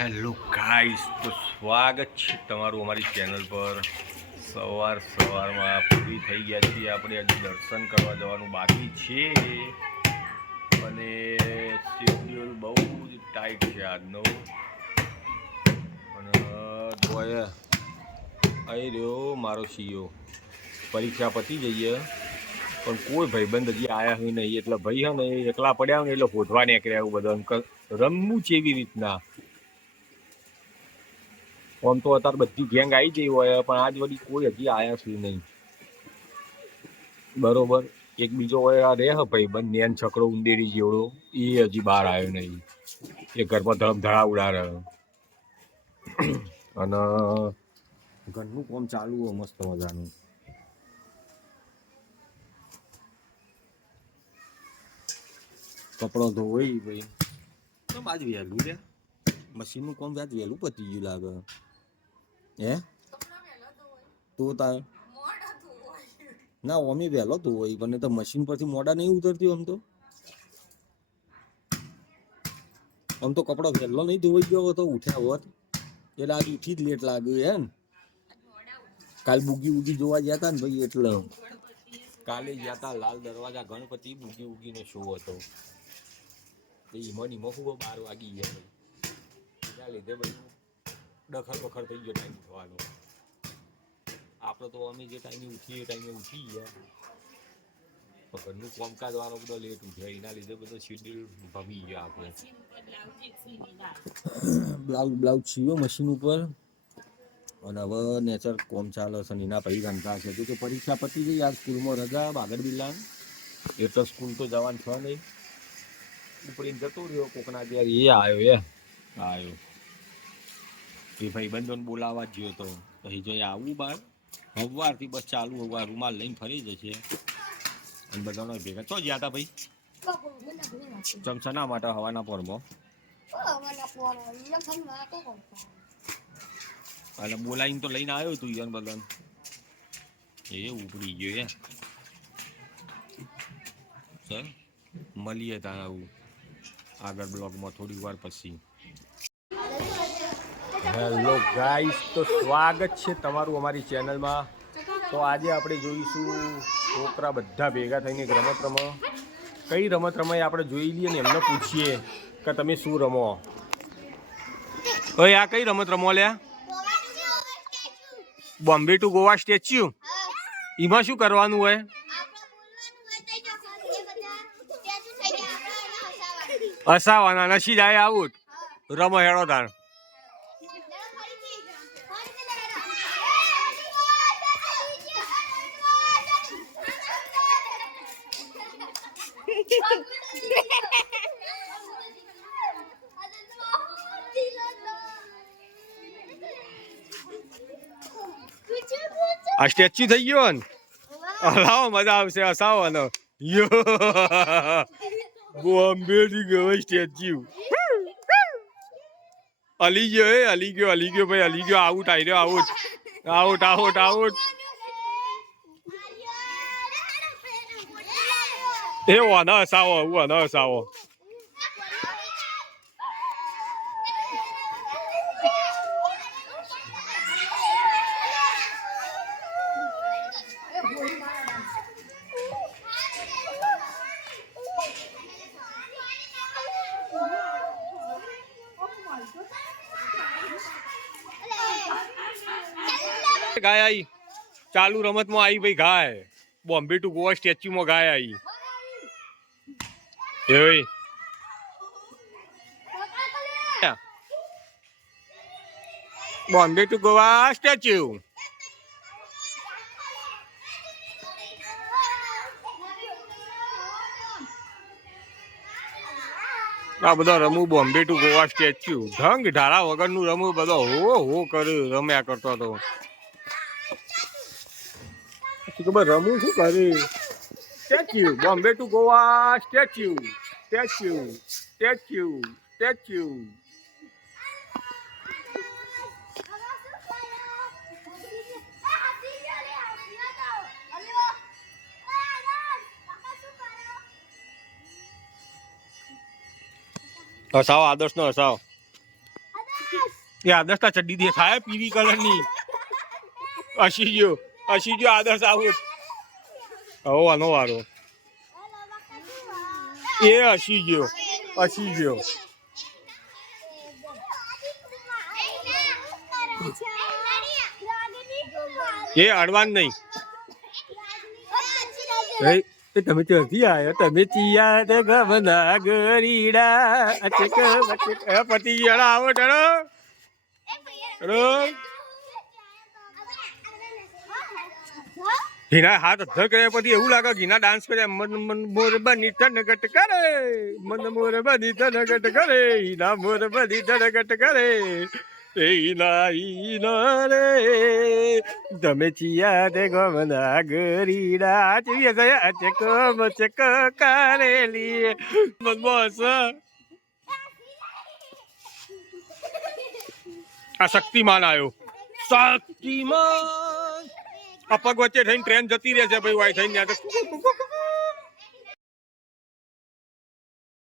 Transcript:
Hello guys, તો સ્વાગત છે તમારું અમારી ચેનલ પર. સવારમાં પૂરી થઈ ગયા છીએ. આપણે હજી દર્શન કરવા જવાનું બાકી છે અને શેડ્યુલ બહુ જ ટાઈટ છે આજનો. અને જોયે અહીં રહ્યો મારો સીઓ. પરીક્ષા પતી જઈએ પણ કોઈ ભાઈબંધ હજી આવ્યા હોય નહીં. એટલે ભાઈ હે ને એકલા પડ્યા હોય ને એટલે શોધવા નીકળ્યા એવું બધા. રમવું છે એવી રીતના. આમ તો અત્યારે બધી ગેંગ આવી ગઈ હોય પણ આજ વળી કોઈ હજી આયા છે નહીં. બરોબર. એક બીજો હોય રે હ ભાઈ બંધ નેન છકડો ઉંદેડી જેવડો, એ હજી બહાર આવ્યો નહીં. એ ઘરમાં ધડા ઉડાડે. અને ઘરનું કામ ચાલુ હોય મસ્ત મજાનું. કપડો ધોઈ ભાઈ આજ વહેલું રે. મશીનનું કામ આજ વહેલું પતી ગયું લાગે. હે તો તાર ના ઓમી વહેલો તો હોય પણ તો મશીન પરથી મોડા નહીં ઉતરતી. આમ તો કપડો વહેલો નહીં ધોવાઈ ગયો તો ઉઠ્યા હોત એટલે આજ ઉઠી જ લેટ લાગ્યું હે ને. કાલ બુગી જોવા ગયા હતા ને ભાઈ, એટલે કાલે ગયા હતા લાલ દરવાજા ગણપતિ. બુગીનો શો હતો. ઈમો ખૂબ 12 વાગી ગયા. એના લીધે બધું ડખર થઈ ગયો ટાઈમ ઉઠવાનો. આપણે તો અમે જે ટાઈમે ઉઠીએ એ ટાઈમે ઉઠી ગયા. ઘરનું કામકાજ વાળો બધો લેટ ઉઠ્યા. એના લીધે બધો શેડ્યુલ ભમી ગયા. આપણે બ્લાઉઝ સીવ્યો મશીન ઉપર અને હવે નેચર કોમ ચાલે છે. એના પછી રમતા છે તો પરીક્ષા પતી ગઈ. આ સ્કૂલમાં રજા બાગડ બિલ્લા એટલે સ્કૂલ તો જવાનું છે નહીં. ઉપડીને જતો રહ્યો કોકના ત્યાં. એ આવ્યો એ ભાઈ બંધોને બોલાવવા જ ગયો તો. પછી જો આવું બહાર સવારથી બસ ચાલુ. હવે રૂમાલ લઈને ફરી જશે અને બધાનો ભેગા તો જ્યાં હતા ભાઈ ચમચા ના માટે હવાના પોરમાં અને બોલાવીને તો લઈને આવ્યો તું યાર બધાને. એ ઉપડી ગયો સર. મળીએ ત્યાં આવું આગળ બ્લોગમાં થોડી વાર પછી. હેલો ગાઈસ, તો સ્વાગત છે તમારું અમારી ચેનલમાં. તો આજે આપણે જોઈશું છોકરા બધા ભેગા થઈને એક રમત રમો. કઈ રમત રમાય આપણે જોઈ લઈએ ને એમને પૂછીએ કે તમે શું રમો. ઓય આ કઈ રમત રમો લ્યા? Bombay to Goa statue. એમાં શું કરવાનું હોય? હસાવાના. નસી જાય આઉટ. રમો હેડો તાર. આ સ્ટેચ્યુ થઈ ગયો ને. હલાવો મજા આવશે. હસાવાનો. બોમ્બે થી ગયો સ્ટેચ્યુ. અલી ગયો ભાઈ. અલી ગયો. આઉટ આવી રહ્યો. આઉટ. એ વાના હસાવો. ગાય આવી ચાલુ રમતમાં આવી ભાઈ. ગાય બોમ્બે ટુ ગોવા સ્ટેચ્યુમાં ગાય આવી. Bombay to Goa statue. આ બધા રમવું બોમ્બે ટુ ગોવા સ્ટેચ્યુ. ઢંગ ઢાળા વગરનું રમવું. બધો હો કર્યું રમ્યા કરતો હતો. ખબર રમવું શું કરે? Statue. Bombay to Goa statue. હસાવો આદર્શ નો હસાવો. એ આદર્શતા ચડ્ડી દેખાય પીળી કલરની. અશી ગયો આદર્શ આવું. હો આનો વારો. એ અશી ગયો. એ અડવાન નહીં. તમે ત્યાંથી આવ્યો તમે ચિયા તે ગમના ગરીડા પતિ આવો ટણો ઘીના હાથ અધ્ધર કર્યા પછી એવું લાગે ઘીના ડાન્સ કર્યા મન મોર બની તનગટ કરે મન મોર બની તનગટ કરે હીના મોર બની તનગટ કરે ઈના રે તમે ચિયા તે ગમના ગરીડા ચીએ ગયા ચક મચક કરેલી બસ આ શક્તિમાન આવ્યો. શક્તિમાન આ પગ વચ્ચે થઈને ટ્રેન જતી રહે છે ભાઈ વાય થઈને